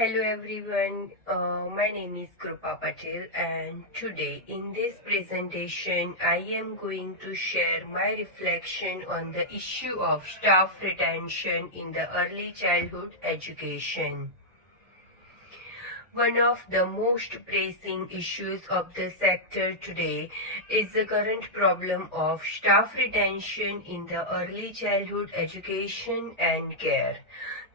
Hello everyone, my name is Krupa Patel and today in this presentation I am going to share my reflection on the issue of staff retention in the early childhood education. One of the most pressing issues of the sector today is the current problem of staff retention in the early childhood education and care.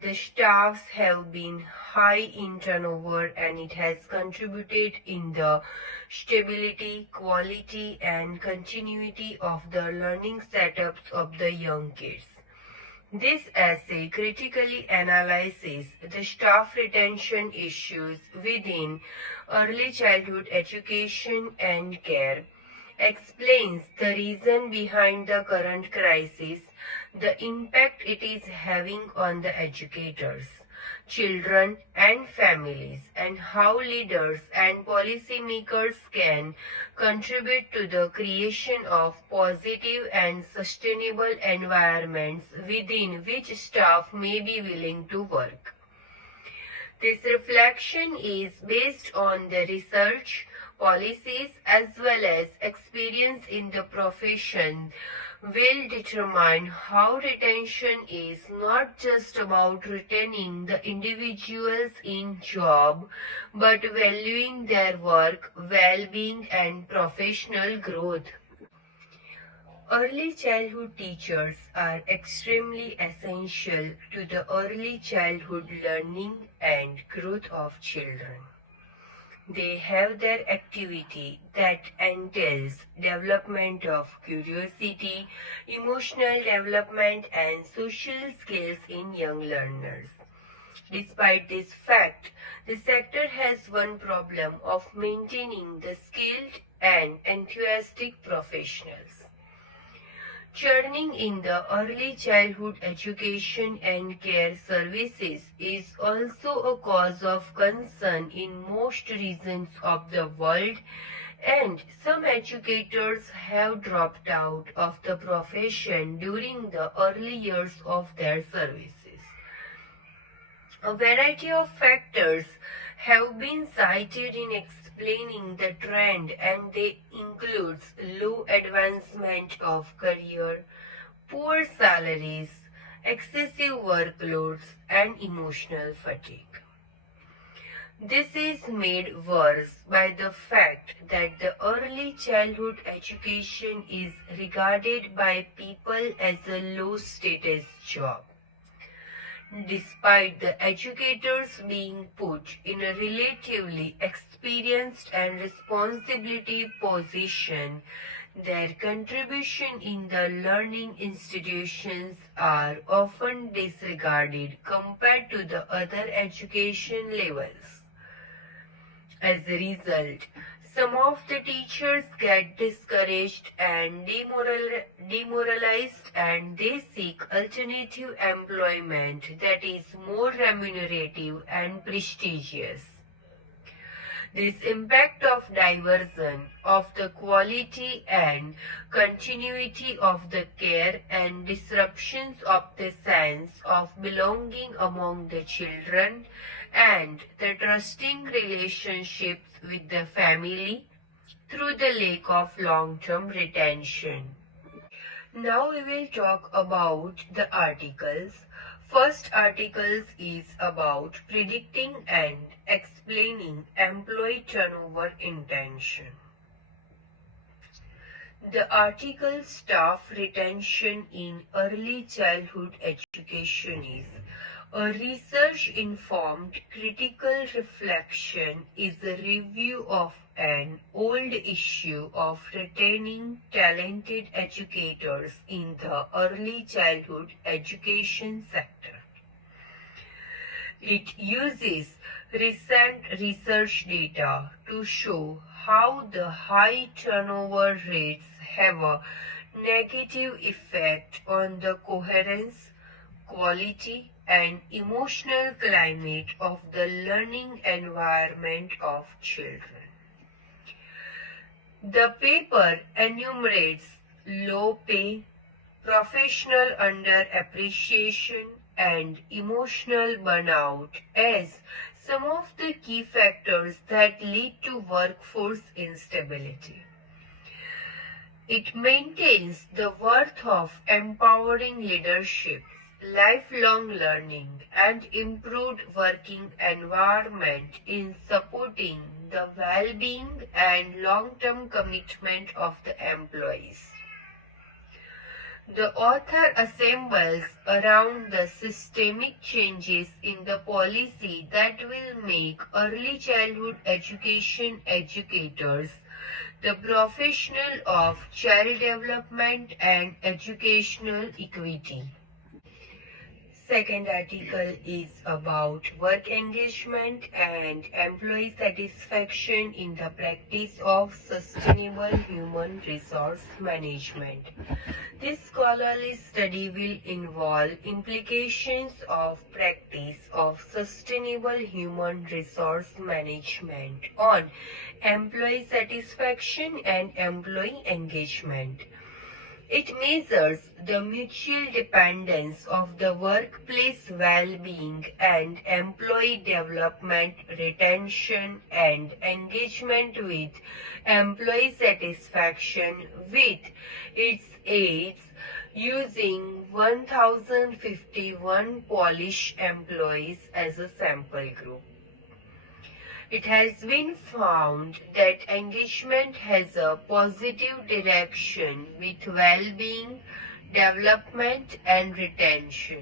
The staffs have been high in turnover and it has contributed in the stability, quality and continuity of the learning setups of the young kids. This essay critically analyzes the staff retention issues within early childhood education and care, explains the reason behind the current crisis, the impact it is having on the educators, children and families, and how leaders and policymakers can contribute to the creation of positive and sustainable environments within which staff may be willing to work. This reflection is based on the research, policies as well as experience in the profession will determine how retention is not just about retaining the individuals in job but valuing their work, well-being and professional growth. Early childhood teachers are extremely essential to the early childhood learning and growth of children. They have their activity that entails development of curiosity, emotional development and social skills in young learners. Despite this fact, the sector has one problem of maintaining the skilled and enthusiastic professionals. Churning in the early childhood education and care services is also a cause of concern in most regions of the world, and some educators have dropped out of the profession during the early years of their services. A variety of factors have been cited in explaining the trend and they include low advancement of career, poor salaries, excessive workloads and emotional fatigue. This is made worse by the fact that the early childhood education is regarded by people as a low status job. Despite the educators being put in a relatively experienced and responsibility position, their contribution in the learning institutions are often disregarded compared to the other education levels. As a result, some of the teachers get discouraged and demoralized and they seek alternative employment that is more remunerative and prestigious. This impact of diversion of the quality and continuity of the care and disruptions of the sense of belonging among the children and the trusting relationships with the family through the lack of long-term retention. Now we will talk about the articles. First articles is about predicting and explaining employee turnover intention. The article Staff Retention in Early Childhood Education is a research-informed critical reflection is a review of an old issue of retaining talented educators in the early childhood education sector. It uses recent research data to show how the high turnover rates have a negative effect on the coherence, quality, and emotional climate of the learning environment of children. The paper enumerates low pay, professional underappreciation, and emotional burnout as some of the key factors that lead to workforce instability. It maintains the worth of empowering leadership, lifelong learning, and improved working environment in supporting the well-being and long-term commitment of the employees. The author assembles around the systemic changes in the policy that will make early childhood education educators the professional of child development and educational equity. Second article is about work engagement and employee satisfaction in the practice of sustainable human resource management. This scholarly study will involve implications of practice of sustainable human resource management on employee satisfaction and employee engagement. It measures the mutual dependence of the workplace well-being and employee development, retention, and engagement with employee satisfaction with its aids using 1051 Polish employees as a sample group. It has been found that engagement has a positive direction with well-being, development and retention,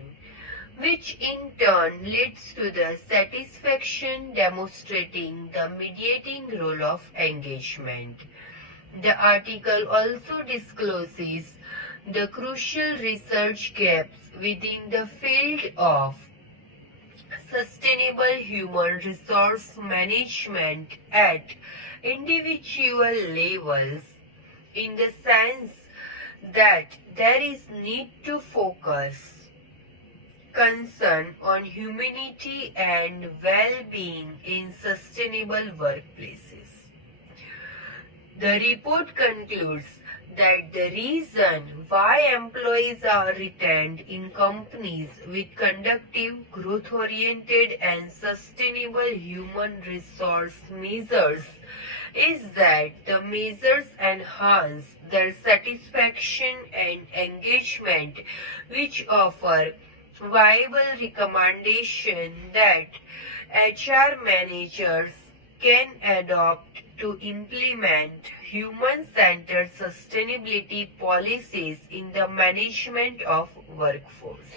which in turn leads to the satisfaction, demonstrating the mediating role of engagement. The article also discloses the crucial research gaps within the field of sustainable human resource management at individual levels, in the sense that there is need to focus concern on humanity and well-being in sustainable workplaces. The report concludes that the reason why employees are retained in companies with conductive, growth-oriented and sustainable human resource measures is that the measures enhance their satisfaction and engagement, which offer viable recommendation that HR managers can adopt to implement human-centered sustainability policies in the management of workforce.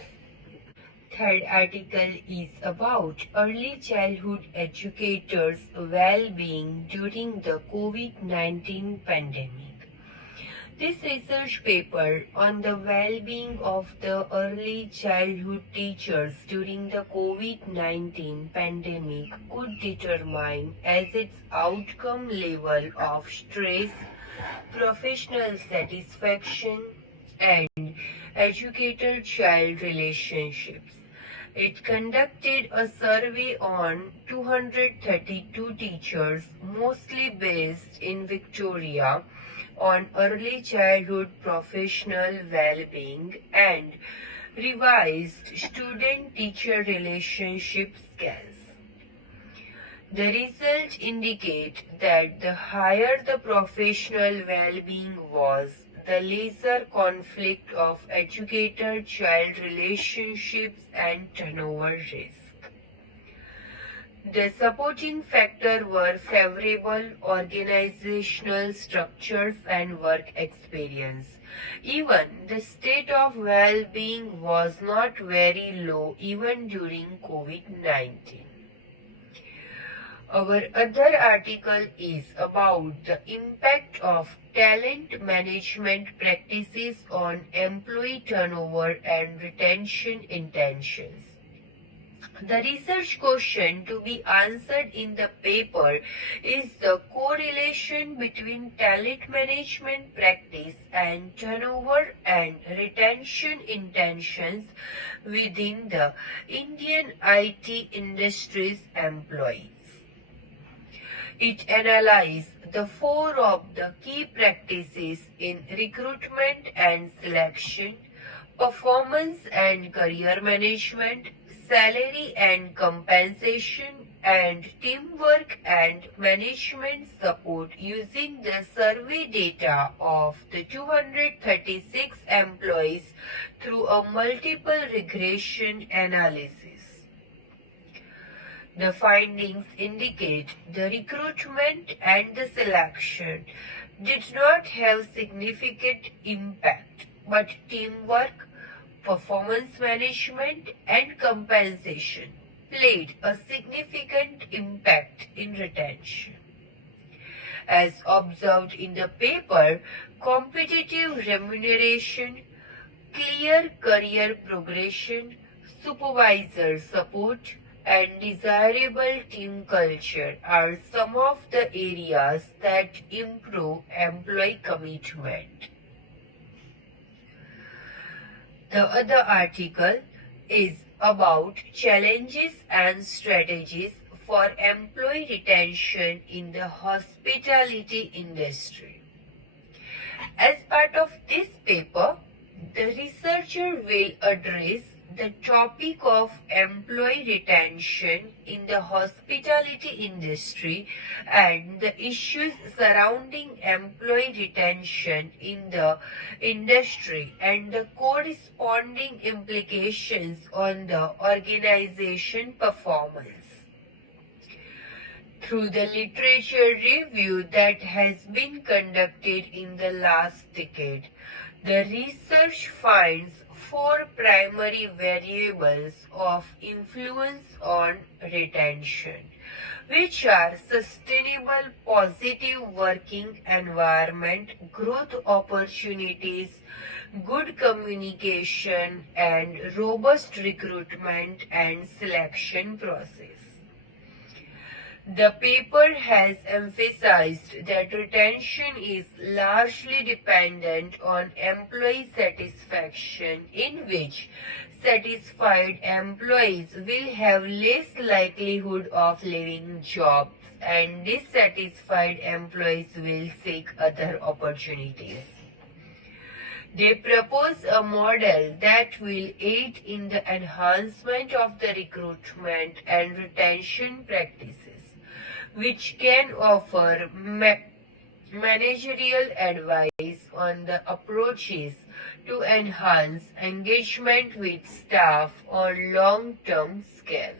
Third article is about early childhood educators' well-being during the COVID-19 pandemic. This research paper on the well-being of the early childhood teachers during the COVID-19 pandemic could determine as its outcome level of stress, professional satisfaction, and educator-child relationships. It conducted a survey on 232 teachers, mostly based in Victoria, on early childhood professional well-being and revised student-teacher relationship scales. The results indicate that the higher the professional well-being was, the lesser conflict of educator-child relationships and turnover risk. The supporting factors were favorable organizational structures and work experience. Even the state of well-being was not very low even during COVID-19. Our other article is about the impact of talent management practices on employee turnover and retention intentions. The research question to be answered in the paper is the correlation between talent management practice and turnover and retention intentions within the Indian IT industry's employees. It analyzed the four of the key practices in recruitment and selection, performance and career management, salary and compensation, and teamwork and management support using the survey data of the 236 employees through a multiple regression analysis. The findings indicate the recruitment and the selection did not have significant impact, but teamwork, performance management, and compensation played a significant impact in retention. As observed in the paper, competitive remuneration, clear career progression, supervisor support, and desirable team culture are some of the areas that improve employee commitment. The other article is about challenges and strategies for employee retention in the hospitality industry. As part of this paper, the researcher will address the topic of employee retention in the hospitality industry and the issues surrounding employee retention in the industry and the corresponding implications on the organization performance. Through the literature review that has been conducted in the last decade, the research finds four primary variables of influence on retention, which are sustainable positive working environment, growth opportunities, good communication, and robust recruitment and selection process. The paper has emphasized that retention is largely dependent on employee satisfaction, in which satisfied employees will have less likelihood of leaving jobs and dissatisfied employees will seek other opportunities. They propose a model that will aid in the enhancement of the recruitment and retention practices, which can offer managerial advice on the approaches to enhance engagement with staff on long-term scale.